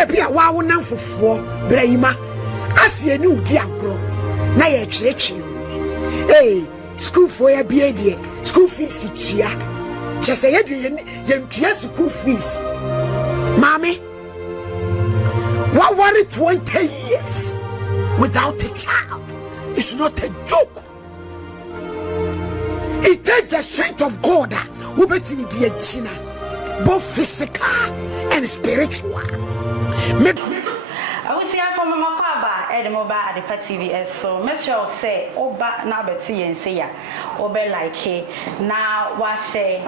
Ere bia wa wo nan fufuo brayima asie ni udi agro na ye chirechiri school for ya bia die school fees tua chese ye die ye ntua school fees mami what worry 20 years without a child is not a joke. It takes the strength of God who bet me the china both physical and spiritual. I will see from Makwaba, Edemoba, the TV. So, Monsieur say, Oba, now Betty and say, Obe like he now wash she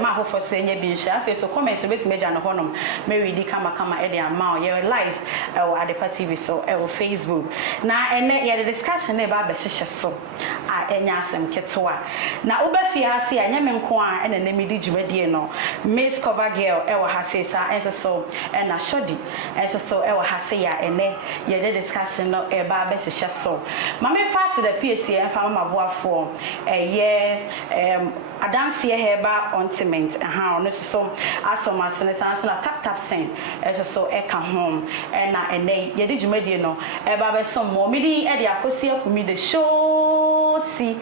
ma ho for so nya bi nhia so comment bit meja no honom Mary di kama Eddie Amount your live at the TV so Facebook na ene ye the discussion e ba be hyehyɛ so a enya asem ketewa na oba fi ha se anya me nko a ene na me di dwumadie no Miss Cover Girl e wo ha se sa enso so na Shodi enso so e wo ha se ya ene ye the discussion no e ba be hyehyɛ so ma me fast the PSC en fa ma boafo adanse heba ontiment no so asomasene sanso na tap sen so e ka home na ene ye di dwumadie no e ba be som mo mi di e de akosi akumi the show see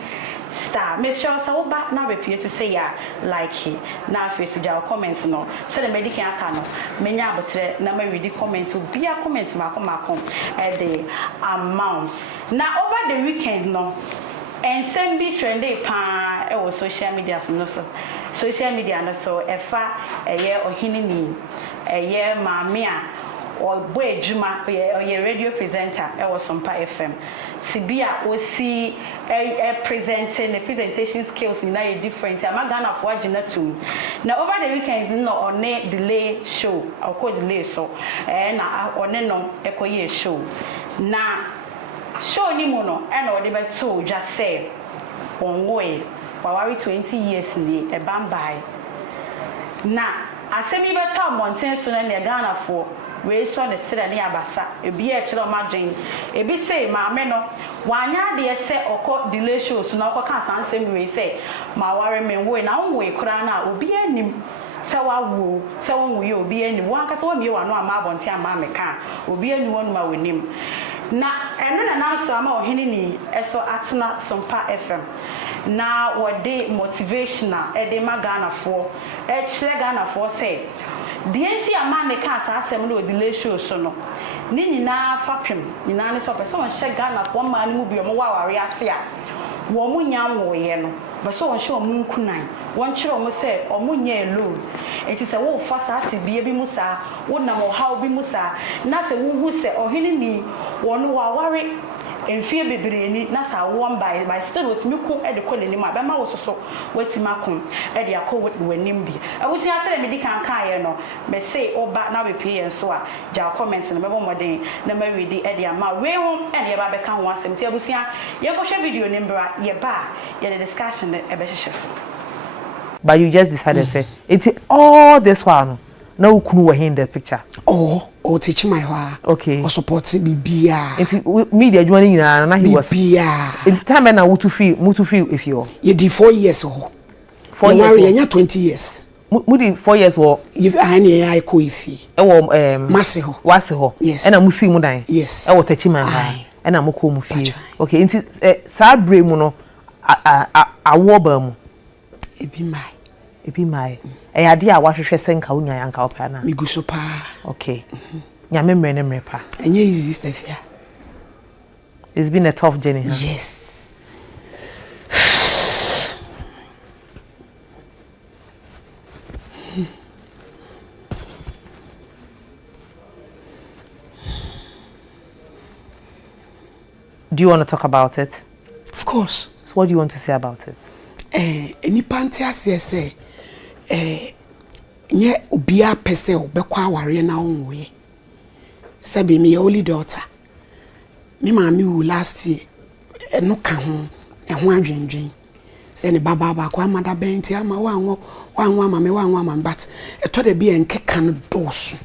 star Miss Shaw so ba na be pie to say ya like he na face ja comment no say the medical aka no menya abotre na ma read comment obi a comment mako e the amount na over the weekend no and send be trendy pa e was social media no so social media no so e fa eye Oheneni eye maame a or boy juma ye radio presenter e was Sompa FM Sibia o see presenting the presentation skills in a different am Ghana for agina too now over the weekends no on delay show I call delay so na on no ekoye show na show ni mo no e na ode beto just say on way wawari 20 years ni e bambai na asemi beto mountain so na Ghana for we saw the sida ni abasa ebi e kire o madwen ebi say maame no wanya de se okọ delay shows na okọ kan sansem we say ma ware men we na wo we kura na obi anim se wawo se won we obi anim wan ka se wo mie wa no ama abonte ama me kan obi anu wonu ma wenim na eno na so ama Oheneni eso atena Sompa FM na wode motivational e de magana for e kire Ghana for say DNC amane ka asem no delay show so no ni nyina fapem nyina ne so person hye Ghana for man mu bi o waware ase a wo mu nyanwo ye no be so won hye o mu nkunan won kire o mu se o mu nya alone enti se wo fa sa ate bia bi mu sa wo na mo ha obi mu sa na se wo hu se Oheneni won waware enfie bebre ni na sa won by still with me ku e de ko ni ma be ma wo so wetima kun e de akọ wanim bi abusi ase me di kan ye no me say oba na we pay so a ja comment no me bo moden na ma read e de ama we hom e de ba be kan ho asem ti abusi ye ko hwe video ni mbra ye ba ye the discussion e be hye so but you just decided say it's all this one no kunu were in the picture or teach my wa okay or support bibia it media adwuma ni na he was bibia it's time na mutu feel if you ye di 4 years oh 4 years nya 20 years mudi 4 years wo if ani ai ko ifi e wo maseho waseho yes e na musi mu dan yes e wo tachiman ha e na moko mu fie okay nti sa bre mu no awo ba mu ebi mai e ade a wahwehwe senka unya yanka opa na miguso pa okay nya memre ne mrepa enye easy stuff ya it's been a tough journey huh? Yes. Do you want to talk about it? Of course. So what do you want to say about it? Any pantia say nye obia pese obekwa aware na onwe sabi me only daughter me mama wu last year no ka ho adwendwen say ne baba ba kwa amada benti ama wanwo mama but eto de bia nkeka no dosu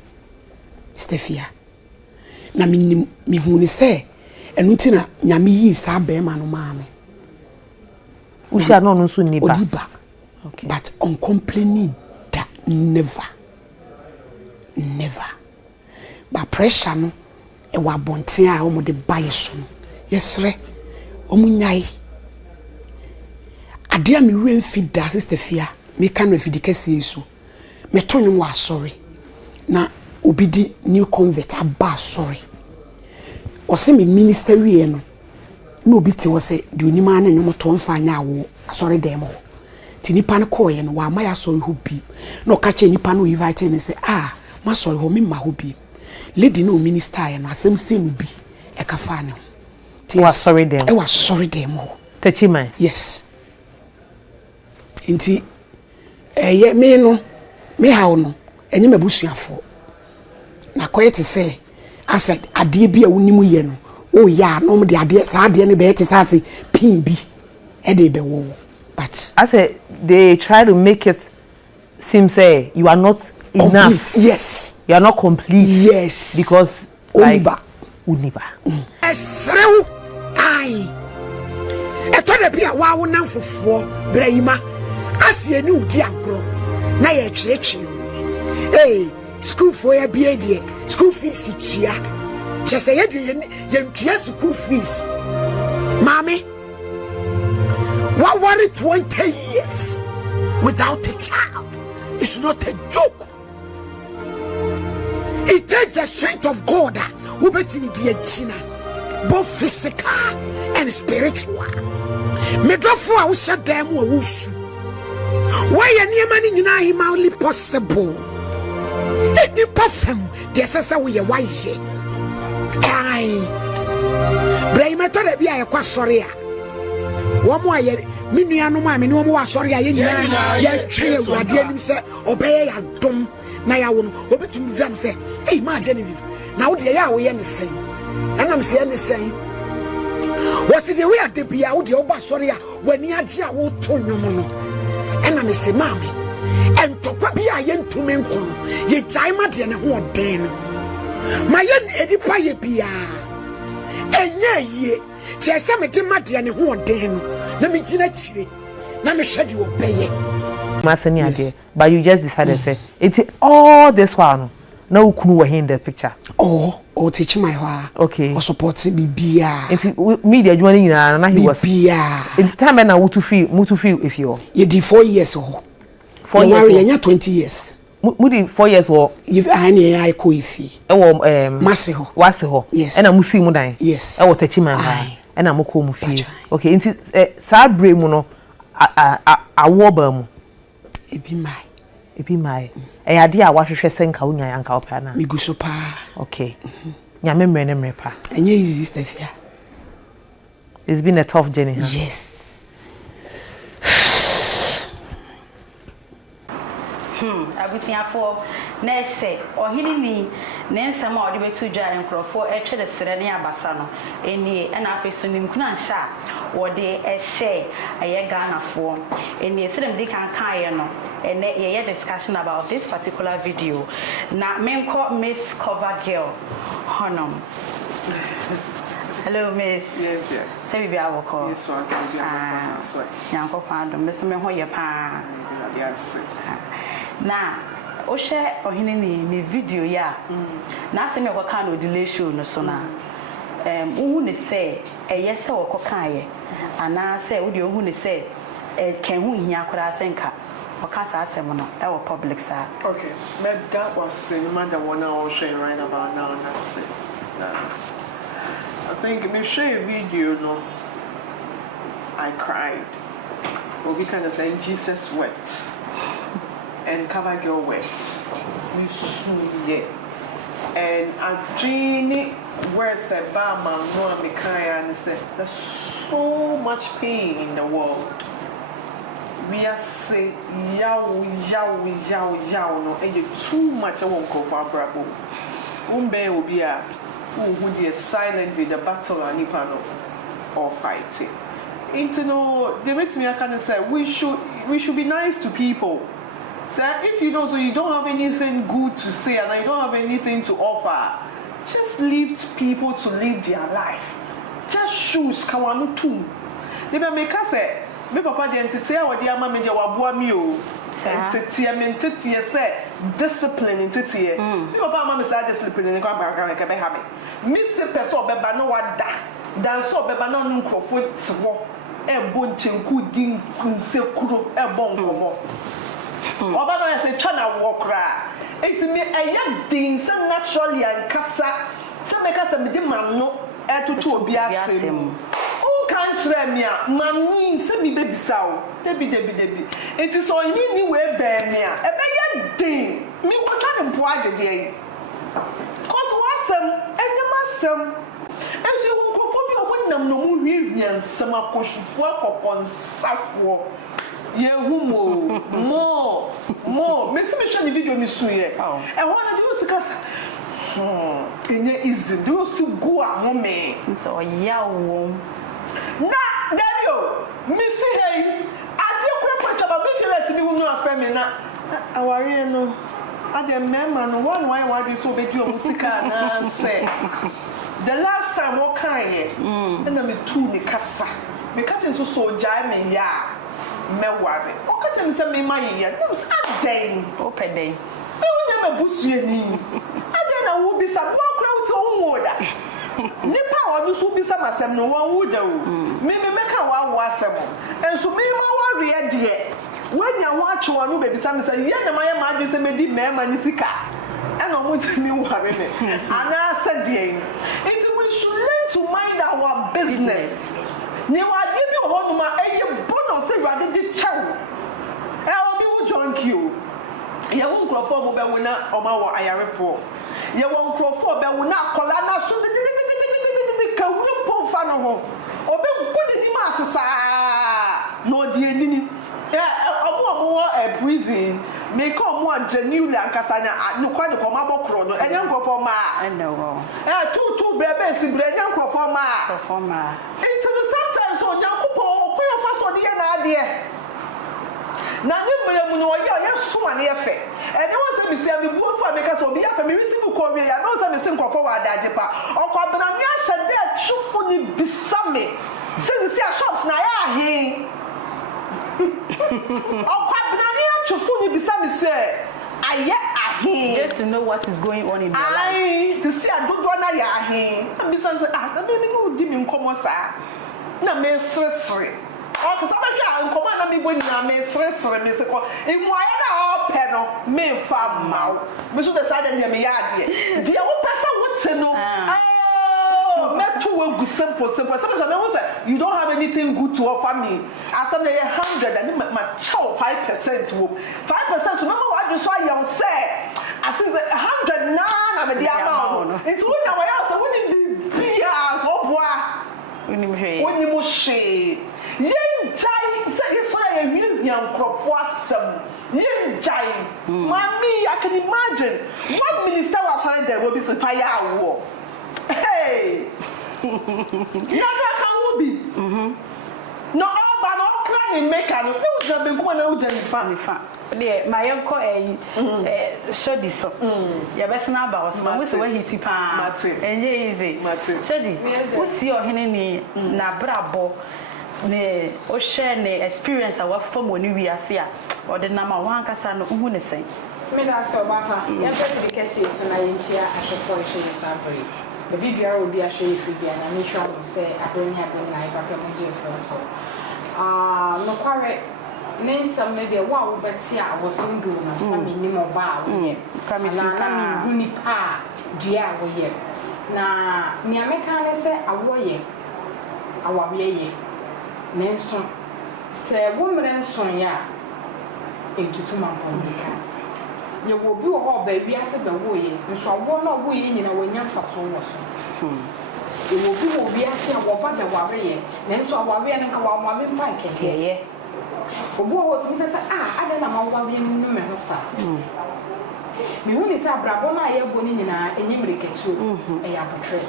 Stefia na me hu ni say enu ti na nyame yi sa be ma no maame Usha no nso ni ba okay but on complaining that never ba pressure no e wa bonten a omo de baye so no yesre omo nyai ade a me wen fida sister fia me kan no fidi kase so me to nwu asori na obi di new convert aba sorry o se me minister wie no no obi te wo se de onima na nwomo to mfa anya wo sorry dem ho ti nipa no koye no wa ma ya sorry ho bi na o ka che nipa no invite ne se ma sorry ho me ma ho bi lady no minister ya no asem se no bi e ka fa ne ti wa sorry dem e wa sorry dem ho tachi man yes inti ye me no me ha no enye mabusuafo na koye te se asa ade bi a wonimu ye no o ya no de ade sa ade ne be te sa se pin bi e de be wo but I said they try to make it seem say you are not enough. Complete. Yes, you are not complete. Yes, because uniba esrew ai eto de bia wa wo nan fofo brayima asie ni udi agro na ye cheche school for ya bia die school fees tia chese ye de ye school fees mami what worry 20 years without a child is not a joke. It takes the strength of God who bet me the china both physical and spiritual. Medrofo a wo sha dam wo wusu. Why any man nyina him only possible. Any person the sesa we wise. Ai. Brahima to da bia ye kwa sori a. Wo mo aye minuanu ma me no mo wa sori a ye nyina ye twe awurade anim se obeye ya dom na ya wo no obetumi zam se ma Genevieve na wo de ya wo ye ne sei anam se ne sei what's the way at the bia wo de wo ba sori a wani age a wo to nwom no anam se mami entokwa bia ye ntumi nko no ye jai ma de ne ho oden no ma ye edipa ye bia enye ye ti ese me de ma de ne ho oden no na me gina chire na me hwede obeye masani ade but you just decided say it all this one na ukunu wa in the picture teach my wa okay or support bibia it media adwuma nyina na he was bibia it time na mutu feel if you ye di 4 years 4 years ya 20 years mudi 4 years wo if ani ai ko ifi e wo mase ho wase ho yes e na musi mu dan yes e wo tachi man ha e na moko mu fie okay nti sa bre mu no awo ba mu ebi mai ade a wahwehwe senka unya yanka opa na miguso pa okay nyame mre ne pa enye easy Stefia. It's been a tough journey, huh? Yes. Abusiafo na ese Oheneni ne nsema odi betu dwa enkrofo etwe de sere ne abasa no eni na afeso nim kuna nsha wode ehye aye Ghanafo eni sere mdi kan ye no ene ye discussion about this particular video na menko Miss Cover Girl Honum. Hello Miss. Yes, yeah. Say be our call. Yes, so I can be a so. Yanko pardon, me so me ho ye pa. Yes. Na o share Oheneni ni video ya. Na se me ko kan no delay show no so na. Uhu ne say eye se wo ko kan ye. Ana se wo de uhu ne say kan hu hia akora senka. O ka sa asem no that was public sir. Okay. That was the one I was sharing right about now and that's it. I think me share a video no I cried. Well, we kind of say Jesus wept and Cover Girl wept. We soon yeah. And I dream where said Bama no Mikaya and said there's so much pain in the world. We are say yaw no and too much I won't go for bravo. Umbe will be a who be silent with the battle and nipano or fighting. Into no, they make me kind of say we should be nice to people. So if you don't have anything good to say and you don't have anything to offer, just leave people to live their life. Just choose kawanu too. They make us say, me papa the entity wa dia ma me dia wa boa mi o. Tete say discipline in tete. Me papa mama say discipline in kwa background ke be ha me. Me se person obeba no wada. Dan so obeba no nkrofo tiwo. E bo nchenku din nsekuro e bo nkomo. Oba no say twa na wo kra. Enti me eya din se naturally ankasa. Se me ka se me di man no e tutu obi asem. Can't tell me, Mammy, send me baby sow. Debbie. It is all you need way bear me. A bear thing. Me what kind of project again? Cause what's some and the massam. And so you go for me when them no more summer push work upon Safo. Yeah, more. Miss Mission video, Miss Suye. And what I do is because. Easy. Do you go at home? So, yeah, na Dario Missy hey ade kura kwa me feel let me unu afre me na aware no ade mema no one why dey so be do musika na say the last time what kan here na me tu ni kasa me ka tin so jai me ya me ware o ka tin say me ma ye no say aden o peden me unya me busuani ade na wo bi sa wo kura wo ti wo wo da nipa wonu so bi sama sem no won wo da o me meka wa asem enso me ma wa rie de wanya wa ache wonu be bi sama say ye na ma ye ma adwe se me di me ma ni sika ena mo ti mi ware me ana asa de it we should learn to mind our business ni wa di bi ho no ma eye bonus se wade di chew e obi wo junkie o ye wo nkrofo mo be wo na o ma wo ayarefo ye wo nkrofo be wo na akola na so ka wuru pomfa no ho obi gudi ni ma asesa no di enini omo prison me ka omo genuine ankasa nya no kwa de ko ma bokro no enya nkofo ma no tutu brebe si bre enya nkofo ma it's the sometimes so nyankopon ko yo fa so de na ade na ni mre mu no ye so ane ye fe ene won se mi se mi bu fa me ka so bi afa mi risi bu ko we ya no se mi se nkofo wa adaje pa okobna mi ahye de atwufo ni bisame se a shops na ya he okobna mi atwufo ni bisame se aye ahe just to know what is going on in their life to see a dodo na ya he bisan se na me no di mi nkomo sa na me sresre o ko sabe ka nkomo na mi boni na me sresre me se ko imu aya na o pe no me fa mawo me so the side na me ya de wo pesa wote no metu we good simple sometimes me won say you don't have anything good to offer me asam na 100 and ma chow 5% wo 5% no ma wa so aye say at least 100 na me dey amount it when na wa ya say when be as obwa when you she yen jai say yes so ya hwian krofo asem yen jai mami I can imagine one minister was sorry there will be say fire awo hey na ka ubi no oba no kra ni meka no e uja be ko na uja ni fa de ma yenko shodi so ya besna ba so ma we hiti pa enye easy shodi uti Oheneni na brabo ne o share ne experience awa from oni wiase a o de na ma wan kasa no hu ne sen me da so ba pa ya be de kesi so na yentia ahefo ehwe ni sabri the BBR will be a share if you and I'm sure will say I bring happening like a family so no quarry name some maybe wow but yeah was single I mean ni mobile na mi huni pa dia wo ye na ni ameka ne say awoye awawe nenso se wo mre nson ya entutu mampondika ye wo bi wo ho ba wi ase ba wo ye nso awo na wo ye nyina wanya faso wo so ye wo bi wo bi ase awo ba da ware ye nenso awawe ne ka wa mo abi mpa nke ye obu wo timi da sa ade na ma wawe nu me ho sa mi hu ni sa brabo na ye boni nyina enyimreketu e ya potre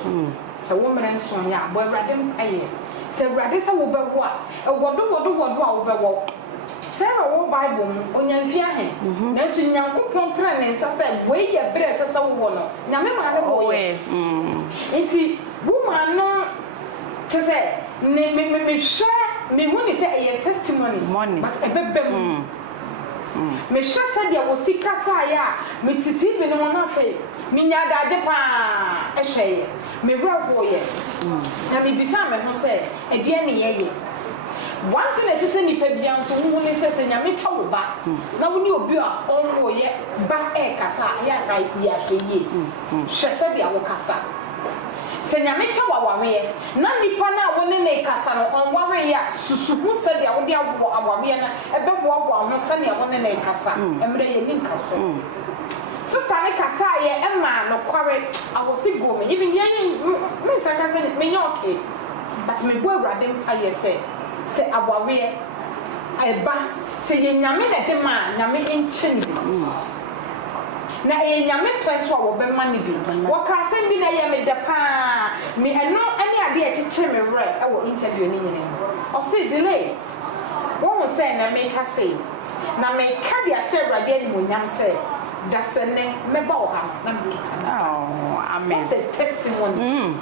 se wo mre nson ya bo awrade mpa ye se awrade se wo be wo a e wodo a wo be wo Sarah wo Bible onyamfia he na su nyankopon pra ne nsa se we ye bre sesa wo no nyame ma ne wo ye enti woman no chese ne me share me hu ni se e testimony money but e bebem me hye said ya wo sika sa ya me titi bi no na fe me nya daje pa e hye me wrawo ye na me bisa me ho se e de ne ye one thing is say nipa bia nso wo ne se nyame twa wo ba na wo ni obi a onwo ye ba e kasa ya ka ya hye hye said ya wo kasa se nyame twa wa me na nipa na wo ne kasa no onwa we ya susuhu said ya wo de awo me na ebe bo ho se ne wo ne kasa emre ye ni kaso sister ne kasa ye emma no kware awosi go me even ye me saka se me okay but me go awrade aye se awawe eba se ye nyame na de ma nyame enchi na ye nyame peso a wo be ma ne bi wo ka se bi na ye me de pa me eno ani ade e cheche me re e wo interview ni nyene o se delay wo se na me ka se na me ka dia se awrade ni mo nyam se dasene meba oha na mekita oh amen the testimony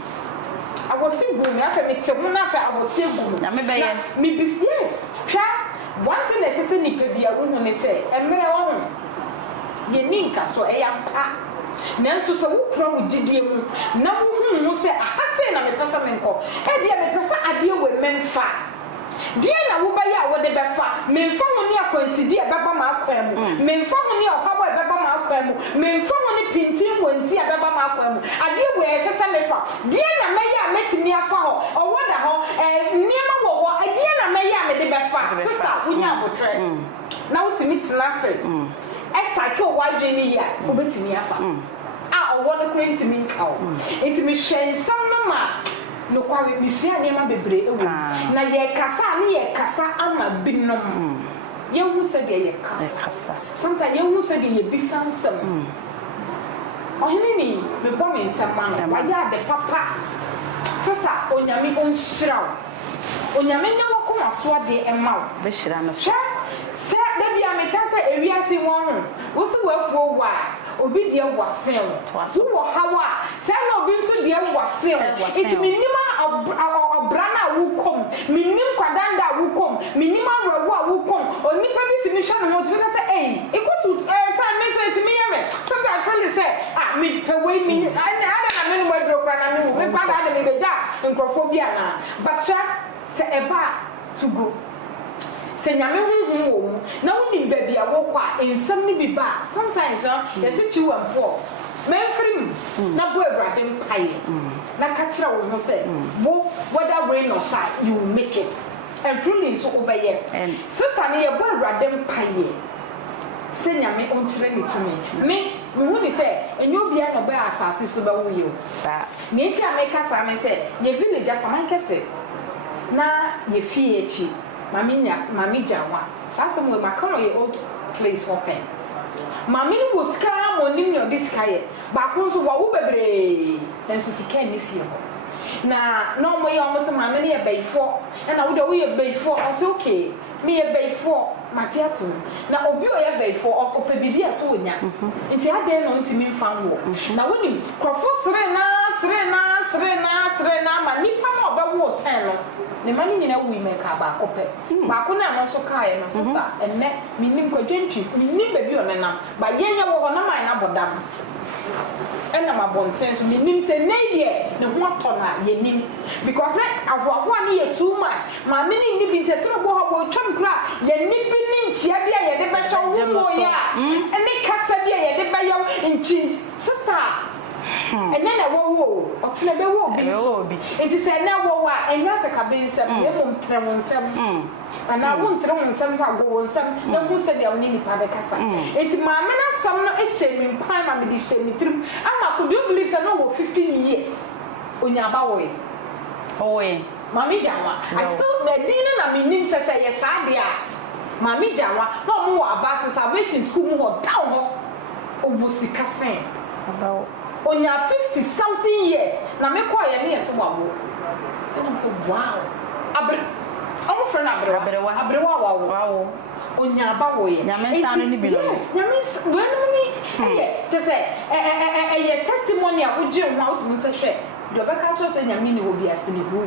I was seeing boom after me temuna fa I was seeing boom na me be ye me bis yes hwa one thing is say nipa bia wo hu ne say emre wo hu ye ninka so e yampa nanso so wo kura wo gidie mu na wo hu mu say ahase na me pesa menko e bia me pesa ade we memfa die na wo ba ya wo de befa memfa ho ne akwansidi e beba ma akwa mu memfa ho ne ohabo e beba ma akwa mu memfa ho ne pintin wonti e beba ma akwa mu ade we sese mefa die na me ya metimi afa ho owoda ho niema wo die na me ya me de befa sister wonya abotre na wotimi tinase esake o wadwe ni ya obetimi afa a owo no kwentimi nka o entimi hwensam no ma no kwa we bisia niema bebre ewo na ye kasa ne ye kasa ama binom ye hu se de ye kasa sometimes ye hu se de ye bisansam Oheneni me bo me nsama no wa ya de papa sister onyame onhyiraw onyame nya wo koma so ade emaw be hyira no se da bia me kasa ewiase won ho wo se wafuo wa obi de wasen wo hawa se na obi so de wasen it minima obra na wo kom minim kwadanda wo kom minima rawo a wo kom onipa bi ti mi hwa no to be say ikotu time me so it me yeme sometimes friend say me paway me na me no wadro kwa na me kwada me beja nkrofobia na but sha se eba to go se nyame huhu wo na woni baabi a wo kwa ensam ni bi ba sometimes you say you and poor memfrim na bo awrade mpaye na ka kira wo ho say wo whether rain or shine you will make it and truly so obeye sister ne ye bo awrade mpaye se nyame onkyere ni tumi me woni say enyo bia no ba asase so ba wo yo sa me nti ameka sa me say ye village asaman kese na ye fie echi mami jawa sasa mo makano ye old place open mami ni woska monim ni odiska ye ba ko so wo bebre enso sika ni fie ho na no mo ye omo se mami ni ye beifo na wo de wo ye beifo o se okay me ye beifo matiato na obi o ye beifo okope bibia so wonya nti ade no ntimi mfan wo na woni krofo sre na ma nipa ma obewo 10 no ne mani nyina wi me ka ba kope ba ko na no so kae no sister enne minim kwadwentwi minim ba bi o menam ba yenya wo ho na mai na bodam ena ma bonten so minim se neie ne ho to na yenim because na agwagwa ne ye too much ma mini ni bi ntetro bo ho bo twam kra ye ni bi ni nchia bi a ye de be hwo wo ya ene kasa bi a ye de be yaw nchi sister ene na wo otile be wo bi so enti se na wo a enya taka be nsem e mum trem nsem ana wo trem nsem so agwo nsem na mu se dia oni nipa be kasa enti ma me na sam no e hye mi mpan ma me di hye mi trim ama ko do believe say no wo 15 years onya ba wo owe mami janwa I still medina na me nim se ye sa dia mami janwa no mo wa ba salvation school mo ho down ho obusika sen about onya 50 something years na me kwa ye ne so wawo and I'm so wow abre omo friend abrewa wow onya ba wo ye nyame san ni bi no yes nyame when me just say ye testimony a wo gye ho out mo se hwe do be ka cho se nyame ni obi asini hu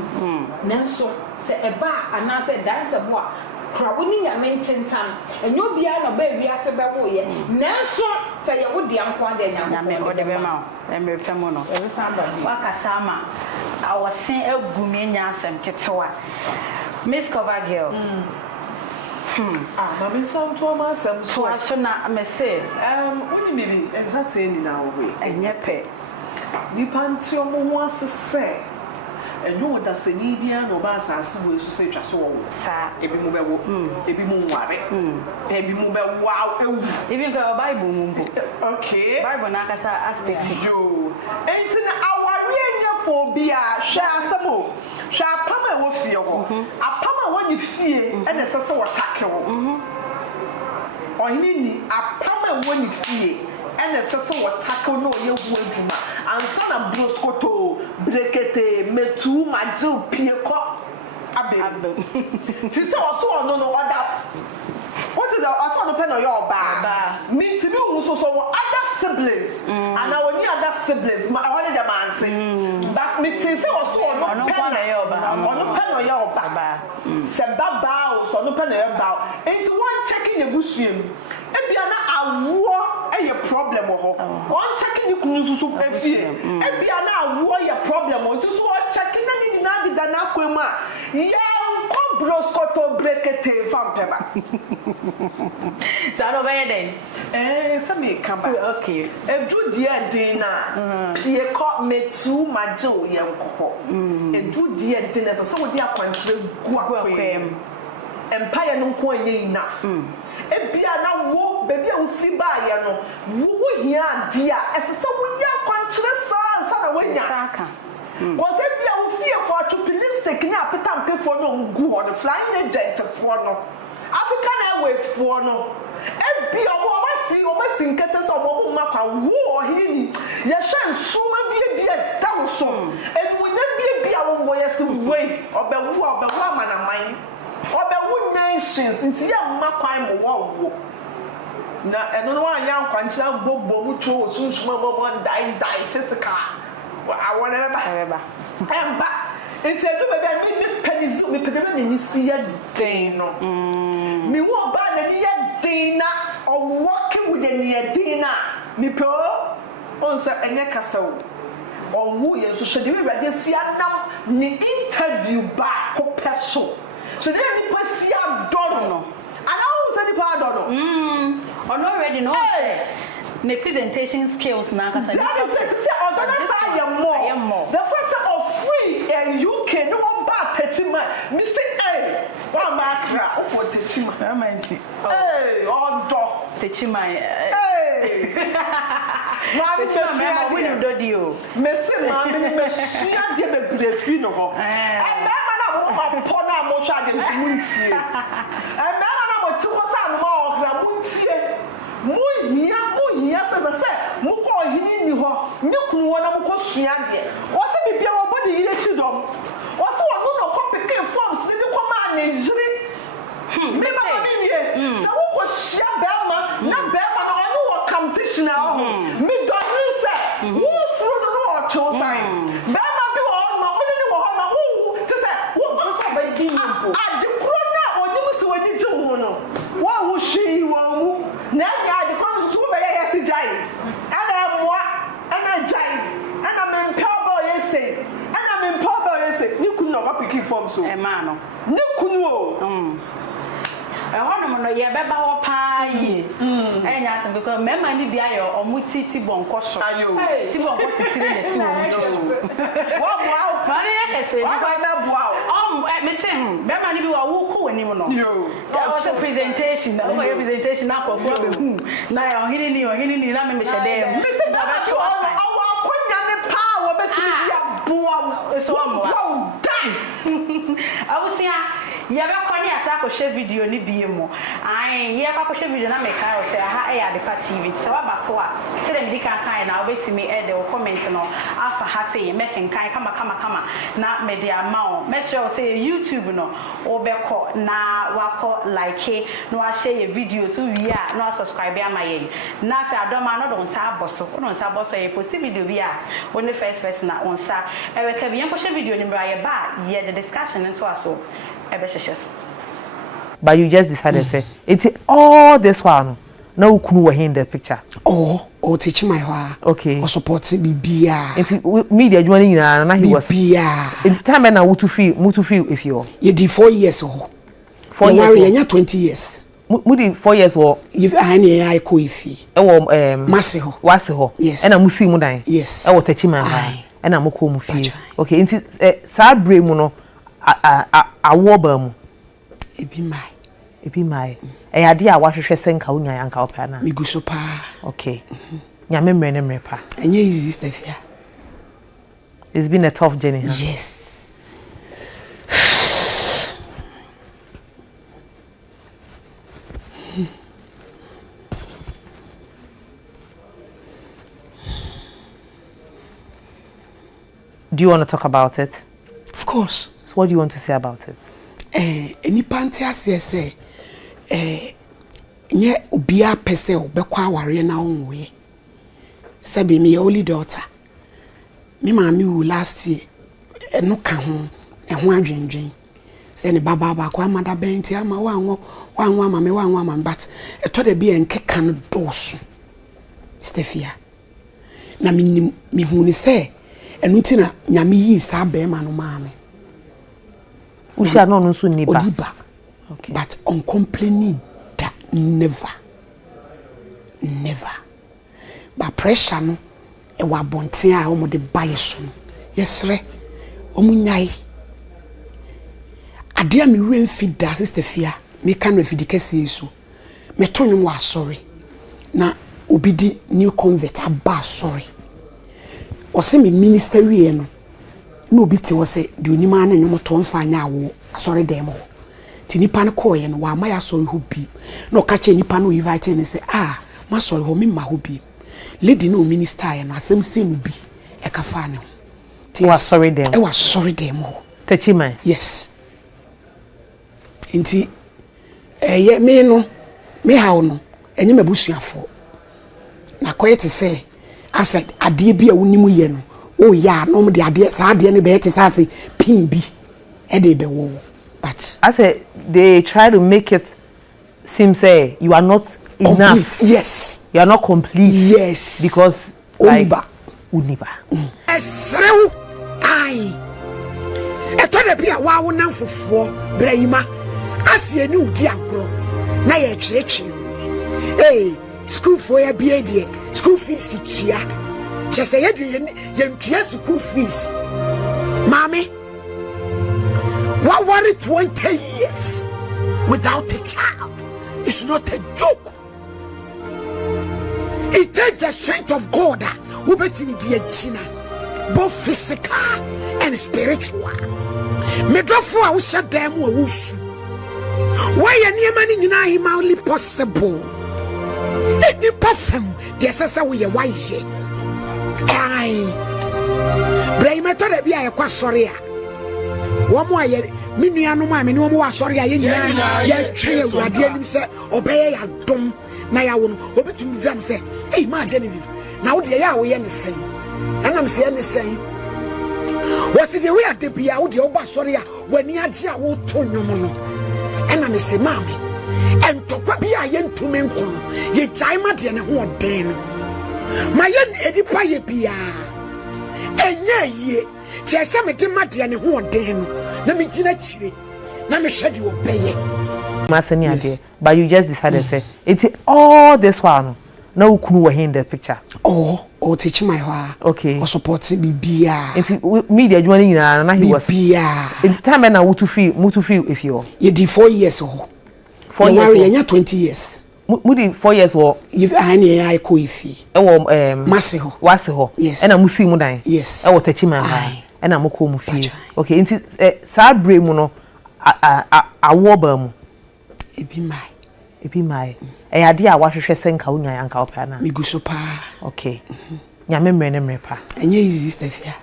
nanso se eba ana se dance bo a krabuni nya mententan enyo bia no ba wiase be wo ye nanso se ye wo dia nko ade nya o de be ma e me pemo no e samba wakasama awosen agumi nya asem ketewa Miss Cover Girl Mami sound to my some so aso na me say when maybe exactly in our way enye pe the panty omo was say and no that say ni bia no ba asase we so say twa so wo sa ebi mo be wo ebi mo ware ebi mo be wow ewu even go Bible mumbo okay Bible na kasa aspect yo enti na aware enya phobia hwa asemo hwa apama wo fie ho apama wo ni fie e de sese wo take wo Oheneni apama wo ni fie and the session was tackle no ye wojuma and son of broskoto brekete metu maju pieko abe fi say also no other what is also no pen on your ba me to me so other siblings and our new other siblings my one the man say but me say also no pen on your ba se baba o so no pen on your ba into one checking the busuem ebia na awo eye problem ho on checking the kunu susu efie ebia na awo ye problem o so checking na ni na di na kwemu a ye nko broskoto brekete fampeba so no be den se me kamba okay edu die din na ye ko metu majo ye nko edu die din na se wo di akwankyere gu akwem empire no nko anye enough ebia na wo baby a wo fi ba ye no wo hia dia esese wo ya kwankyere sa na wanya saka cause ebia wo fi for atupilistic na apeta mpefo no ngu ho the flying agent for no African Airways for no ebia wo ma si nkete so wo ma kwa wo Oheneni ye hwe nsuma bia da wo so enwonya bia wo mo yesi wei obewu amanaman obewu nations nti ya mma kwan mo wo na eno no anya nkwankyira gbogbo mu to wo sunshuma mo die physical I want ever emba nti edu bebe mi penizu mi pedeno ni si ya den no mi wo ba na ni ya den na o working with the ya den na mi pe on sa enye kasawo onwu ye so hwede we rade si adam ni interview ba ko peso so dey ni pesi adoro no and how say the adoro on already no the presentation skills na kasa that is it say odona say I am more the first of free and UK no one ba techima me say one makra o techima amanti odo techima ma me techima me you do dio me say ma me sua de bebre fi no ho na mo pona mo sha de muntie na mo ti ko sa no mo okra muntie muhia say mu ko Oheneni ho ni kunu wona mu ko sua de o se bibia wo body yire chi dom o se wo no ko pick forms ni ko ma na jiri me ba mi wie se wo ko hia bema na bema no onu wo competition a ho mi do ni se wo furu no cho sai bema bi wo ma Oheneni wo ho ma wo ti se wo so ba di ni po a di kro na oni mu se wani ji ho no wo hwi wo mu na ya de ko so be ya si jai ana mo ana jai ana men power yese ana men power yese ni kunu no ba pick form so e ma no ni kunu o honom no ye beba ho pa yi enya asem because mema ni bia ye omuti ti bonko so ti bonko si tire na si wo wo bua mari e se wa ba bua me say mema ni bi wa wo ko wani mo no there was a presentation na ko for be na Oheneni na me shede me say ba ti awa konya ne pa wo beti bia bua so mo awusia ye be ko ni asa ko share video ni bi mo ai ye ko share video na me kai o say ha e Adepa TV se wa ba so a se dem di kan na obetimi e de comment no afa ha say me kan kama na media ma o me sure say YouTube no obekọ na wako like no a share video so wi a no subscribe ama ye na fa adoma no don sa aboso ye post video bi a only first person na on sa e we ka bi yan ko share video ni bra ye ba ye the discussion into aso ebe hyehyɛ so but you just decided say it's all this one no kunu were in the picture or teach my wa okay or support bibia it's media joining na he was bibia it's time na mutu feel if you di 4 years oh 4 years nya 20 years mudi 4 years wo you ani ai ko ifi e wo mase ho wase ho yes e na musi mu dan yes e wo tachi man ha e na moko mu fie okay nti sa bre mu no awo ba mu ebi mai e ade a wahwehwe senka unya yanka opa na miguso pa okay nya memre ne mre pa enye easy stuff ya it's been a tough journey huh? Yes. Do you want to talk about it? Of course. So what do you want to say about it? Any pantia say nye obia pese obekwa aware na onwe. Sabi me only daughter. Me mama wu last year no ka ho adwendwen. Say ne baba ba kwa amada benti ama wanwa mama but eto de bi enkeka no doso. Stefia. Na me hu ni say enuti na nyame yi sa be ma no maame. Usha no no so niba. Odiba. Okay. But on complaining that never. But pressure no e wa bonten a omo de baye so. Yesre omunyai. Ade a me wen fida sister fia. Me kan no fidi kese so. Me to nwom wa sorry. Na obidi new convert aba sorry. Ose me minister wie no no obi ti wo se de onima na nwom to mfa anya awo sorry dem ho ti nipa no ko ye no wa ma ya sorry ho bi no ka che nipa no invite ne se ma sorry ho me ma ho bi lady no minister ye no asem se mu bi e ka fa ne ho ti wa sorry dem e wa sorry dem ho tachi man yes inti ye me no me ha no enye mabusuafo na koyete se asa ade bi a wonimu ye no oh yeah no me de ade sa ade ne be te sa se pin bi e de be wo but I said they try to make it seem say you are not enough complete. Yes, you are not complete yes because uniba esrew ai eto de bia wa wo nan fofo brayima asie ni udi agro na ye cheche school for ya bia die school fees tia chese ye de ye ntua school fees mami what worry 20 years without a child is not a joke. It takes the strength of God who bet me the china both physical and spiritual. Me drofo a wo shut them wo wusu. Why any man in him only possible? Any person the sasa we are wise. Ai Brahima to de bia ye kwa sori a. Wo mo aye me nua no ma me no mo wa sori a ye nyina ye twe awurade anim se obeye ya dom na ya wo no obetum zam se hey ma Genevieve na wo de ya wo ye ne sen anam se ye ne sen what the way at the bia wo de wo ba sori a wani age a wo to nwom no anam se ma me entokwa bia ye ntumi nko no ye jai ma de ne ho odin no ma ye edipa ye bia enye ye ti ese me de ma de ne ho odin no na me gina chire na me hwede obeye masani ade but you just decided say it's all this one no kunu were in the picture or teach my wa okay or support bibia it's media joining na he was bibia it's time na mutu feel if you ye di 4 years oh 4 years nya 20 years mudi 4 years wo you ani ai ko ifi e wo mase ho wase ho yes e na musi mu dan yes e wo tachi man ha e na moko mu fie okay nti sa bre mu no awo ba mu ebi mai e ade a wahwehwe senka unya yanka opa na miguso pa okay nya memre ne mre pa enye easy stuff ya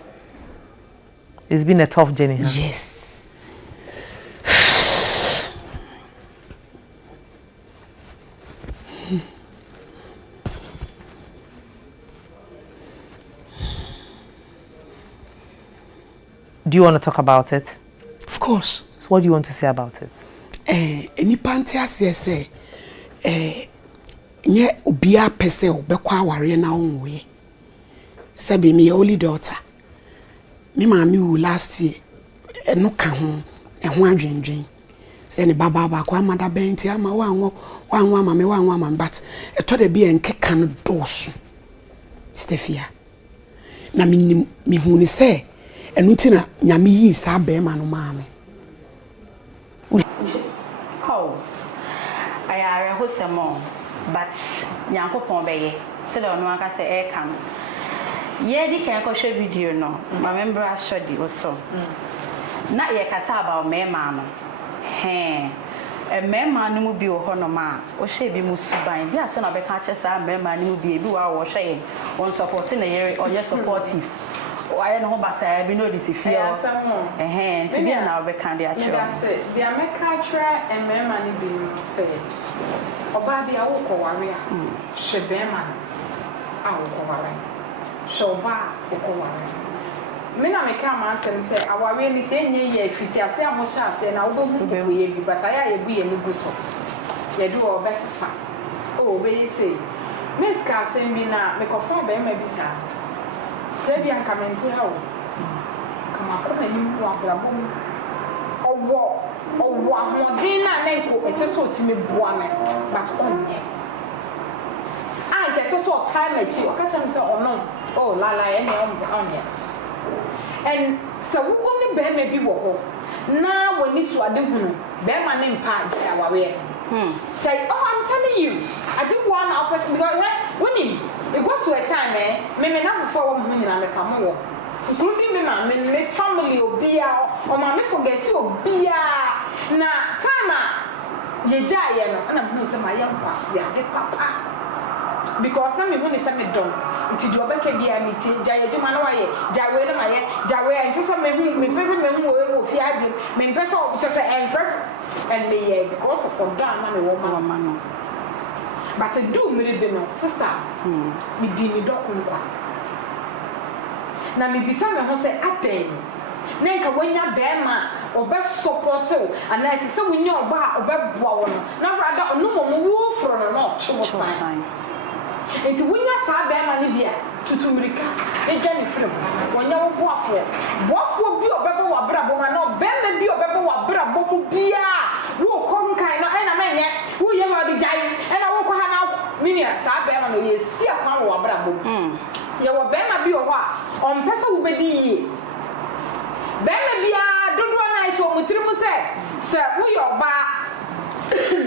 it's been a tough journey huh? Yes. Do you want to talk about it? Of course. So what do you want to say about it? enipa nte ase se nye obia pese obekwa aware na onwoye sabi me only daughter me maami wu last year eno ka ho eho adwendwen se ne baba kwa amada benti ama wanwo ama me wanwo ama but eto de bia nkeka no dosu Stefia na mi hu ni se enu ti na nyame yi sa be ma no maame I hope some but Yankopon beye said on one can say air can. Ye di can show video no. My member I showed you also. Not ye kasa about me mama. He a man no be o hono ma o she bi musuban. Dia se na be ka chesa me man no be wa wo hwe on supporting the year or yes supportive. Why no basa bi no this fear. Nti dia na be kan dia chiro. That's it. Dia me ka tra e me man bi say. Oba bi awo ko ware a hwe be man awo ko ware. Shoba ko ware. Me na me ka man say aware ni say nye ye fiti ase a mo sha ase na wo be hu ye bi but aya ye bu ye ni guso. Ye do o besesa. O be say. Miss ka say bi na me ko fon be ma bi sa. Baby and come into how come up and you walk la boom or walk more dinner neko is so to me boame but on ye I guess so time at you catch him so or no oh la any on ye and so we only bear maybe walk now when this was the bear my name part our way say oh I'm telling you I do one person because when you go to a time me not for woman na me pamo including me ma me family obia or ma me forget you obia na time ye jaye no na me say my young kwase ade papa because na me hu ni say me don nti di obeke bia me ti jaye juma na waye jawe na maye jawe nti so me hu me pese me hu wo fi abi me pese o just enfref and me because of from down na me wo mama no but I do me be no sister me di me dokun kwa na me bisa me ho say aten na nka wanya be ma obe support o and I say wanya oba obe boa wo no na brada no mo wo fro no no chewo sign enti wanya sa be ma ne bia tutumrika e gani frem wanya wo boafo bi obe bo wa bra bo ma no be ma bi obe bo wa bra bo mu bia wo konkai no e na menye wo ye ma di jai e na wo ko ha na minia sa be ma no ye si akwa wo bra bo ye wo be ma bi o ho a on pesa wo be di yi be ma bia dodo na iso mu trimu se wo yo ba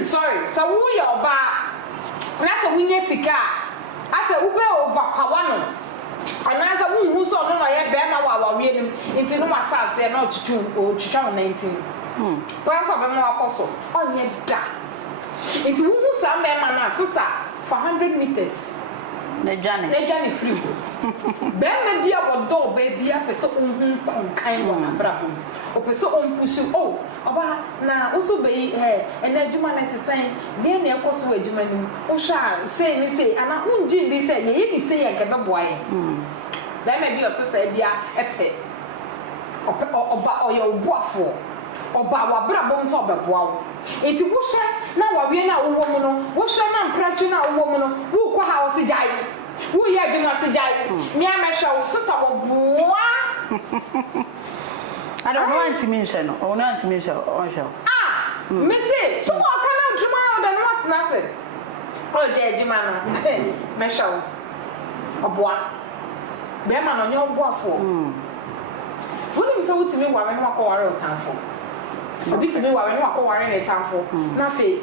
sorry so wo yo ba na so winye sika asa wo be overpower no anaza wo so no na ye be ma wa wie nim nti no ma sha se na otutu o 19 When so be mo akoso onye da nti wo sa me ma na sister for 100 meters the journey free be me bia wodo be bia pese konkan wo na bra mo o pese on push oh oba na wo so be ena adwuma na tesen de na ekoso adwuma nim wo sha say ni say ana unji ni say ye ni say ye ke be boaye be me bia o tese bia epe oba oyo boafo oba wa bra bom so obeboa wo enti wo hye na wa wie na wo mu no wo hye na mpratwe na wo mu no wo ko ha o se jai wo ye adwuma se jai mi amehwe wo sister wo boa I don't know anti-mention no or no anti-mention on show me say so what can I adwuma o da no what na se o je adwuma no mehwe wo oboa be ma no nye oboafo woni so wutimi wa me no akọware otanfo obi timi wa me no akọware ne tanfo na fe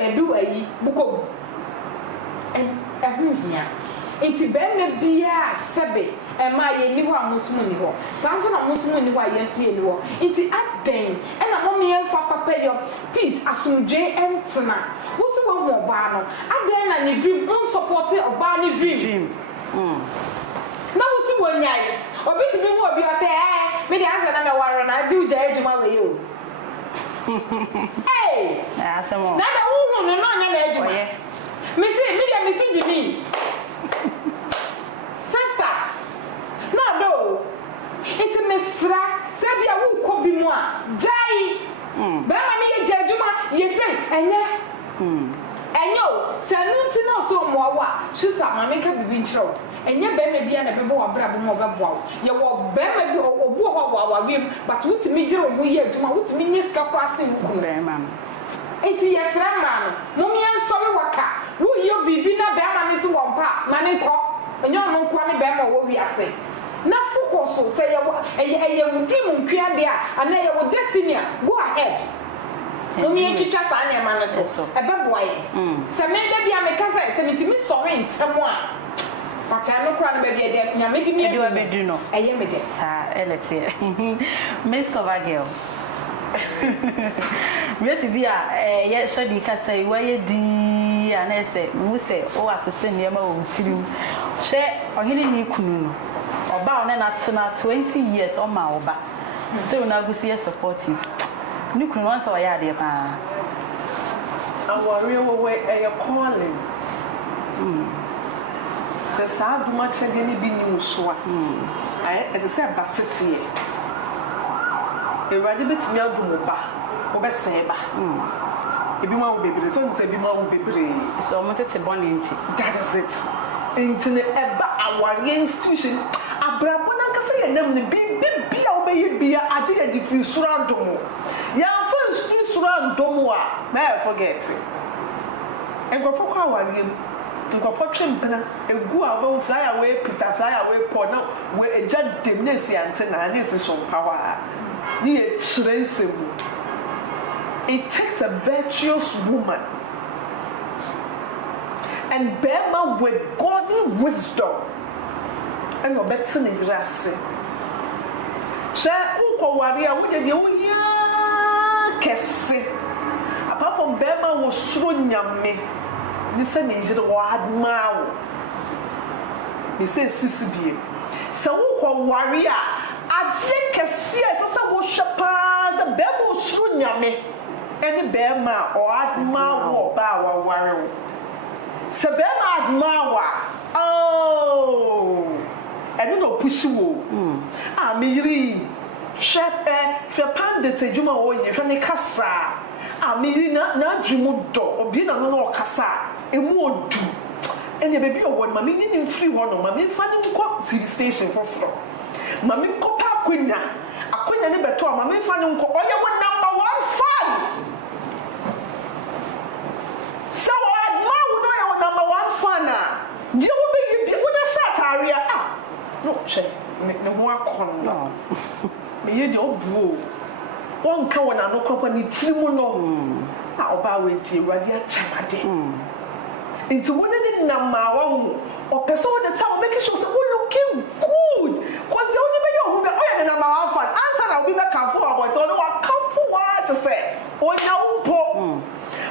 edu ayi buko en ehunhia enti be me bia sebe e ma ye ni ho amusmu ni ho sanso na amusmu ni ho ye nso ye ni ho enti aden e na mo me fa papa yo peace asumdwe entna wusu wo mo ba no aden na ni dream un support oba ni dream na wusu wo nyai obi timi mu obi o say me dey answer na me waro na do ja ejuma we yo asemo na da wu no no nya na ejuma me say me dey me suji ni sister no do it me sra say bia wu ko bi mu a jai be ma me ye ja ejuma enyo se nunti no so mo wa sister mama ka bibi nchiro enye be me bia na bebo wa bra bo mo beboa ye wo be me bi obu ho wa wiem but wuti mi giro mu ye aduma wuti mi nyiska kwase nku be man enti yesra ma no mo mi enso me waka wo ye bibi na be ma me so wo mpa ma ne ko enyo no nko ne be ma wo wiase na focus so say ye wudi mu ntwa de a na ye wo destiny go ahead no mi enchicha sa na ma ne so ebeboa ye se me de bia me kasa se mitimi sori ntemo a pata no kra no be de nyame gi mi e do abedu no eye me de sa elete Miss Cover Girl Yes bia ye so di kasa we ye di anese mu se o asese ne ma o tirim hwe Oheneni kunu no oba one na tena 20 years o ma oba still na go see supportive ni kunu wan so ya de pa awari wo e calling se sa duma chede ni bi ni muso a e de se batete e rade betimi adumo ba wo be se ba ebi ma wo bebre so se bi ma wo bebre so mo tete bonenti that is it intine eba awari institution abrabo na nkasa ye nam ni bi a wo be ye bia ade ye di free sura domo ya fa free sura domo a may forget e go for kwa awari nko for twempena egu a wo fly away Peter fly away Paul na we eja dem na si ante na na si Sompa wa ni e chirensem. It takes a virtuous woman and bema with godly wisdom and no better ni grase she uko wari a wo de unya kese apart from bema wo suro nyame ni se ni jire wo adma wo ni se susubie se uko wari a ade kese a se wo hwepa se bema wo suro nyame eni bema o adma wo ba wa wari wo se bema adma wa eni no push wo me yiri hwe pandit ejuma wo ye hwe ne kasa me yiri na adwemu do obi na no kasa emu odu eni bebi o won ma me ni free ho no ma me fa ni nko TV station for ma me ko pa akonya ne beto ma me fa ni nko oye wo number 1 fan so adma wo no ye wo number 1 fan je wo be yi wo na shat area no she ne ho akon no me ye de obuo won ka wona no kopa ni tirimu no oba we die wadi achamade into one de nama wo o person the time making sure say we looking good cause the only way you who be oya na number 1 fan answer na we be kan for about so no wa kan for what to say onya umpo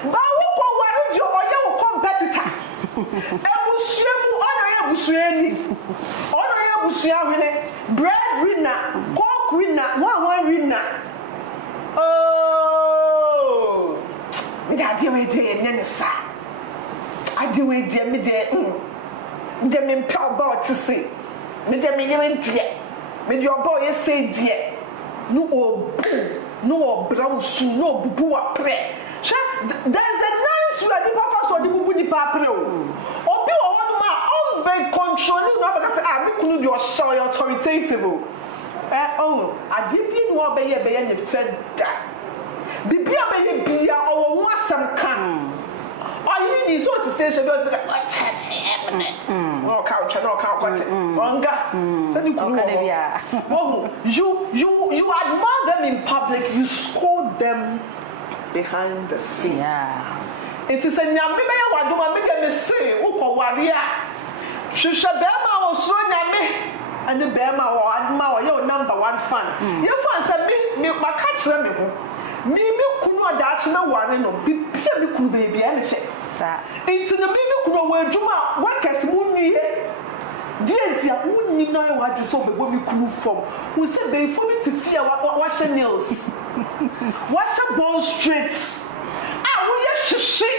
ba wo ko wari jo oya wo competitor ebusuemu ona ye busueni ona ye busua hwene bread winner coke winner one winner me da dia we je nye sa ade we je me de me mpa about to say me de me yentie me de obo ye say die no brown su no bubu wa pre there's a nice way the papa so the bubu ni pa pre obi wo won ma on be controlling no because me kunu de o show authoritative ade bi no obeye ne feda bibia be bia owo ho asem kan oyi ni so to station be o to no ka kwate onga sani kunu wo you admire them in public, you scold them behind the scene. It is a nyame me ya wadoma me de me say uko ware a hwehwe bema wo soro nyame and the bema wo adma wo your number 1 fan. You fan say me maka kire me ho. Me kunu adachi na ware no bibia me kunu baby e me fe. Sa. It na me kunu wo adwuma workers mu nwie. Dientia wonni na wa de so bebo mi kunu form. Wo se be for me to fear wa she nails. Wa she bone straight. Wo ye hwehwe.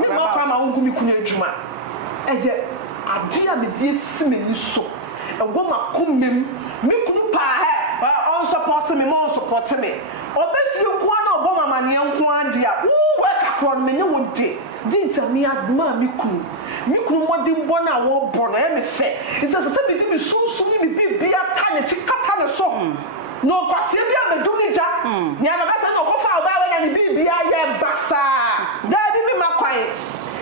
Me ma fa ma wo mi kunu adwuma. Eye ade a me die simeni so. Ewo ma komem. Me kunu pa on support me. Obefie kwa na obo mama ne nko ade a wo work kron me ne wo de dinta me adma me kunu modin bona wo bono e me fe it's as say me di me sunsun ni me bibia ta ne tikata ne so no kwase bia me dumi ja nya na kasa no ko fa oba we na ne bibia ye basa da bi me makwan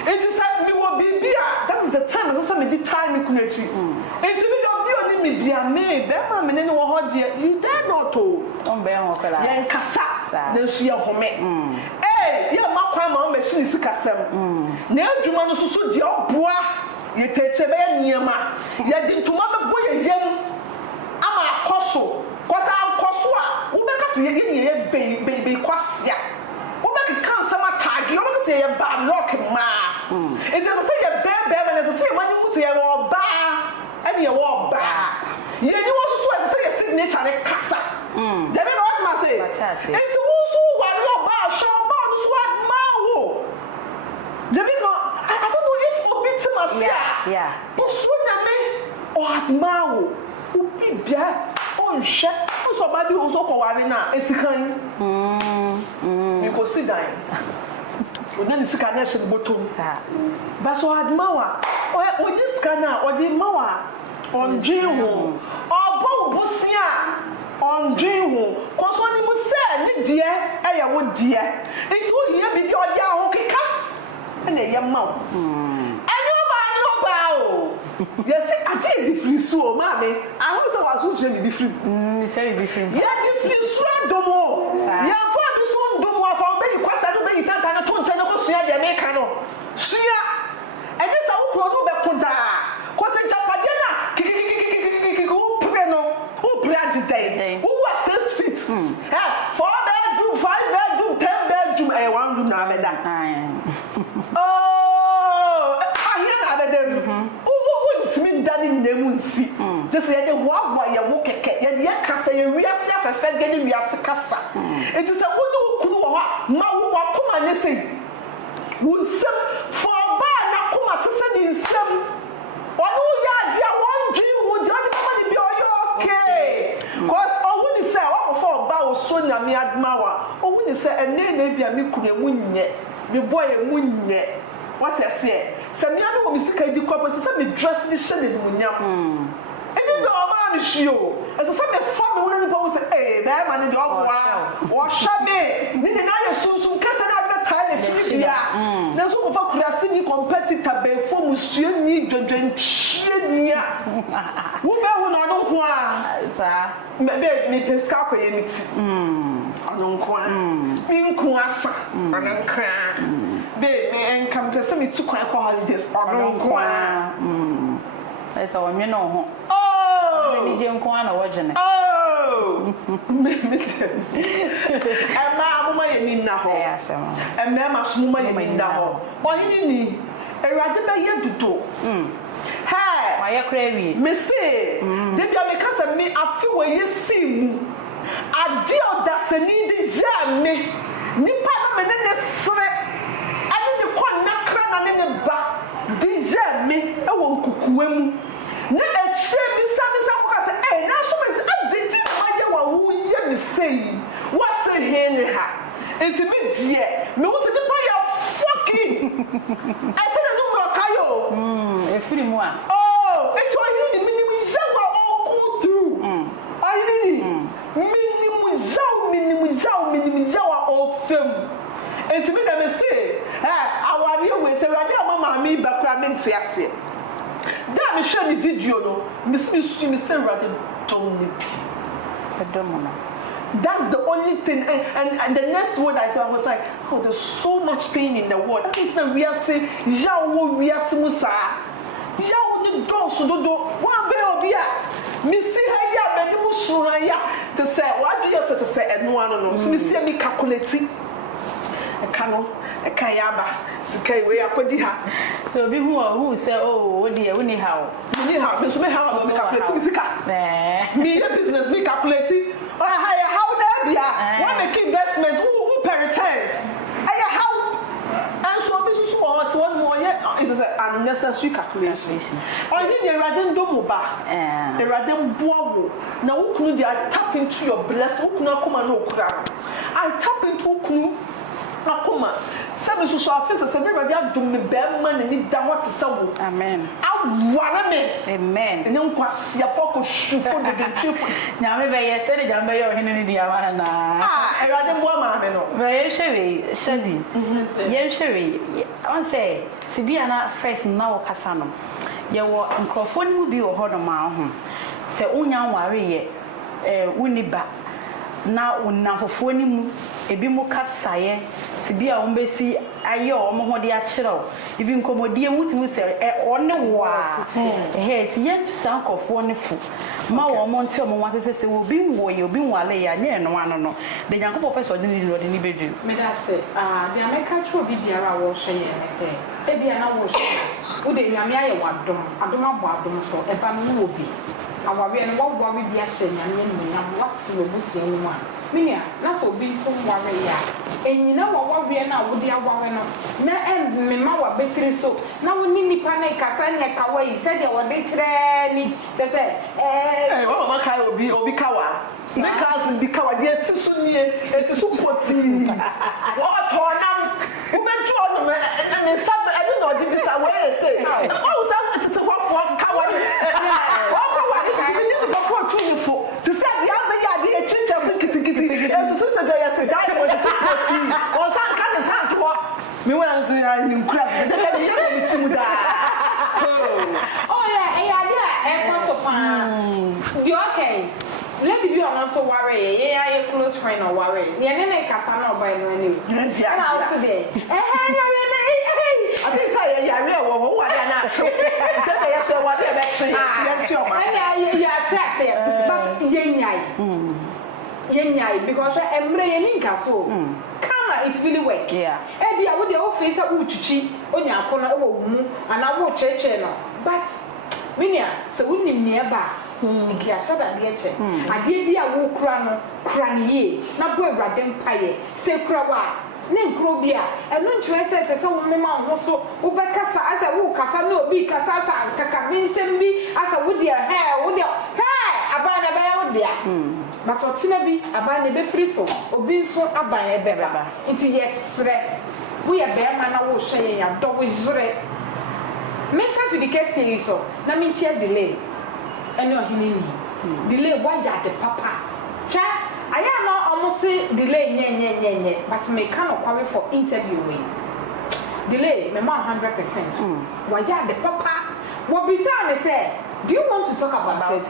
it is like me wo bibia that is the time as say me di time me kunu echi it me do bi oni me bia me be ma me ne wo ho de you dare not to on be ho kala yen kasa na su ye home ye makwan ma machine sikasem na adwuma no susu de oboa ye techebe niema ye di ntuma be boye yem ama akoso kosa akoso a wo be kase ye be kwasia wo be kansa ma tag wo be kase ye bad luck ma it is say ye be na say ye manyu say ye wo ba ani ye wo ba ye ni wo susu say ye signature ne kasa je be no what ma say it wo so wari oba show I don't know if Obi Timasia. Yeah. Oswonyame o admawo. Obi bia on hwe. So badi o so kware na esikan. You go sit down. Onani sika na hye bottom. Ba so admawa. O dis kana o di mawa on dream. Obo busia on dream. Koso ni mu se ni die eya wo die. Nti wo hia bibi o dia ho keka. Na ye ma wo anyo ba o yes aje di free so ma me ahun se wa so je bi free say bi free ya di free so domo ya fo bi so domo afa be kwasa do be tanta na to nche ko sua de me ka no sua e de sa wo kro no be koda ko se japade na kiki ko pre no o pre agidai wo wa 6 feet 4 bedroom 5 bedroom 10 bedroom e one room na beda ultimate dani nemu nsi just ye de wa ye wo keke ye kasa ye wiase afefe gani wiase kasa it is a wonu kunu wo ha ma wo akoma ne sei wunsem for ba na koma tse ni nsem onu ya dia won dwi wo dia de mama ni bi oyo okay cause owu ni say wa for ba wo so na mi admawa owu ni say ene na bia mi kunu mu nye mi boy mu nye what you say Samia no mi sika di kwa se me dress ni hye ne munyam eni do ma ni hio se me fa me woni pa wo se be ma ni do boa wo hye me ni na ye sunsun kasa na be ta na chi bia na so ko fa kurase ni competitor be fo mu hye ni dwodwan hye ni a wo be wo no no ko a sa be mi peska ko ye mi ti ono ko a mi nko asa ono nkra be me encampese me to kwan kwa holidays ono kwa esa wo me no ho ni je nko ana wo jene ama amuma ye ni na ho ema ma sumuma ye ni na ho ohini ni erade be ye dudo hey wa ye kra wi me say de bia me kasa me afi wo ye simu ade odasani de ja me nipa na me ne sre ne ba dije mi e wo nkukuwem ne echie mi sa ko ka se na so me se adiji ma ye wa wu ye mi sei wa se he ne ha enti mi die me wo se nipa ya fucking I said no mo kayo e free mu a enti o yi ni minimum jawa all go through ayi minimum jawa all fem enti me da me say awari we say radio mama mi ba kra me ntiase da me share the video no me say radio don me bi that's the only thing and the next word I saw I was like oh there's so much pain in the world I think na we are say yawo we are musa yawo ni don so dodo wa be obi a me see ha ya be ni musura ya to say what do you say to say eno ano no so me see me calculate kano ekayaba sikai we akodi ha so bi who say oh what dey we ni how me so me how me calculate me sika me business me calculate how there be one make investment who pay returns how and so be so what one more it is an unnecessary calculation only the radin do ba the radin boawo na ukunu dey tap into your blessing ukunu akoma na okura I tap into ukunu akoma sabe so afisa se never dey adum me be man ni da what se wo amen aware me amen ene nkwase afoko shufo de twefo nyame be ye se de nyame ye Oheneni di amana na erade mbo ma me no be ye hwewe shadi ye hwewe on say sibia na first na wo kasa no ye wo nkrofo ni bi wo hodo ma ho se unya nware ye uniba na unafofo ni mu ebi mu kasaye sibia wo mbesi aye o mo hode a kyerɛw even komodie mutimi se one wa ti yentu sankofo ne fu ma wo mo nti o mo wase se obi wo ye obi nwale ya nye no ano no de nyankopɔ pɛ so de ni bedu me da se de ameka tro bibiara wo hye ye me se ebia na wo hye wo de nyame aye wadom abo adom so eba no wo bi awawe no wo wo bi ahye nyame ni nyam wati obusu ni mu a minia na so bi so ware ya enyina wo wawe na wo de awawe no na me ma wa betri so na wo ni nipa na kasa ne kawai se de wo de kire ni se se wo ma kai obi kawa me cousin bi kawa de sisu nie esisu poti wo tonam wo bentu ono me sab edu no de bisa wo say o sa tete fofo kawa ni wo kawa ni simi ni bako tunifo ti se de ya de etwinja so kitikiti esisu se de ya se dai wo se poti o sa ka ne sa to me wa nsi ni kras de ka de yero mi timu da oh yeah e ko so pa di okay let me be also worry yeah close friend or worry yeah nene kasa na oba no ani and also there I think say ya we wo wa da na che say ya so wa da be che ya ti o ma yeah tell say but yenyai because emre ye ninka so kama it really work yeah e bia wo de o face u chichi onya akono e wo mu ana wo cheche no but minia se wonim ne ba iki asada de eche ade bia wo kura no kura ne ye na bo awrade mpaye se kura wa ne nkro bia eno ntwe se wo mema ho so wo be kasa asa wo kasa na obi kasa asa kaka binsem bi asa wo de abana ba ya wo bia but otina bi abana be free so obi so abana be ba nti yesre wo ye be ma na wo hye ya do wo jire me fa fi de kesi so na me tia delay ene Oheneni delay waja de papa cha aya no almost delay nye but me can qualify for interview we delay me ma 100% waja de papa what be say me say do you want to talk about it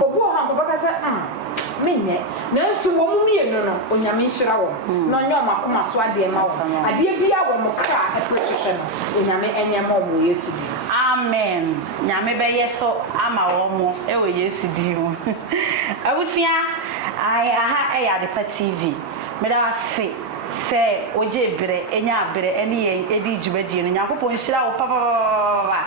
obo ha ko baka say menye na nso wo mu mienu no onyame nhira wo no nya makoma so ade ma wo ade bia wo mo kra appreciation no onyame enyema wo Yesu bi amen nyame be yeso ama wo mo e wo Yesu di ho abusia aha ya de pa TV me da se oje bere enya bere ene ye edi jubadi no nyakopon nhira wo papa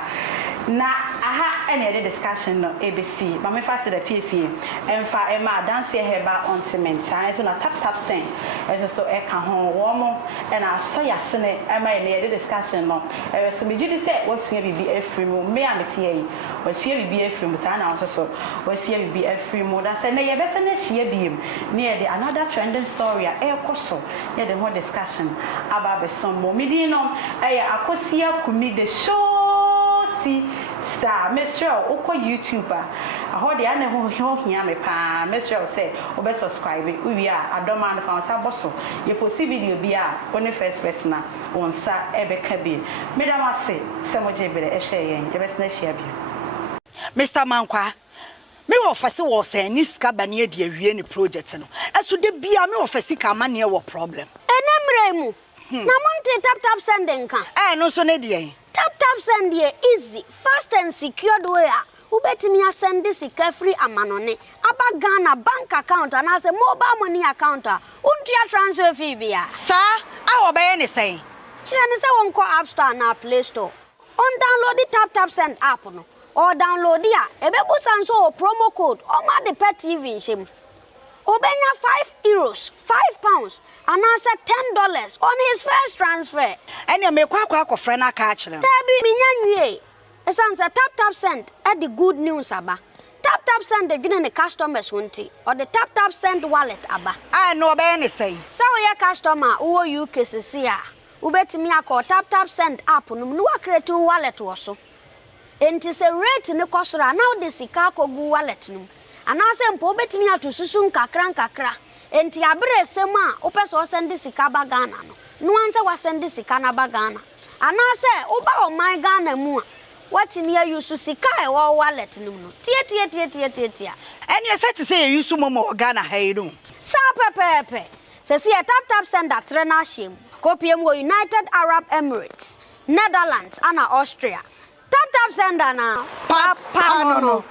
na aha ene de discussion no ABC ba me fa se the PCA emfa ema dance heba ontiment an so na tap sen so e ka ho wo mo e na so ya sene ema ene de discussion no so me gidi se wo sua bibi afri mu me amete yi wo sua bibi afri mu sa na so wo sua bibi afri mu da se ne ye be se na hia biem ne ye de another trending story e koso ye de ho discussion aba be son mo midi no e akosia kumi de show star Mr. Oko YouTuber ahode ane ho hia me pa Mr. say obe subscribe we are adoma no fa sa boso ye post video bia only first person na onsa ebe ka bi medam ase se mo je bere e hye yen ye besna hia bi Mr. Mankwa me wo fase wo se ni ska bane ade awie ni project no eso de bia me wo fase ka mane wo problem enemre mu na monte tap sending kan no so ne de tap send here easy fast and secured way ubetimi send this free amanone aba Ghana bank account and as a mobile money account untia transfer fee bia sa awo be ne say kire ne se won ko app store na play store on download the tap send app no or download dia ebebusan so promo code o ma de pet TV nshim obenya €5 £5 and answer $10 on his first transfer. And me kwa friend aka akire. Tabi minyanwie. Esanse tap send at the good news aba. tap send the gene customers won't or the tap send wallet aba. I know be any say. So your customer who you cases here. Ubetimi akọ tap send app no no create wallet wo so. Enti se rate ne kosora now the sika kogu wallet no. Anase mpo ubetimi atu susu nkakra. Enti abre sem a opeso send sika ba Ghana no. No anse wa send sika na ba Ghana. Anase oba o my Ghana mu a watimi use sika e wo wallet no no. Tie. And you said to say you use momo Ghana hey no. Sa pepe. Se si tap send that trainer shim. Kopium wo United Arab Emirates, Netherlands, and Austria. Tap send na. Papa no.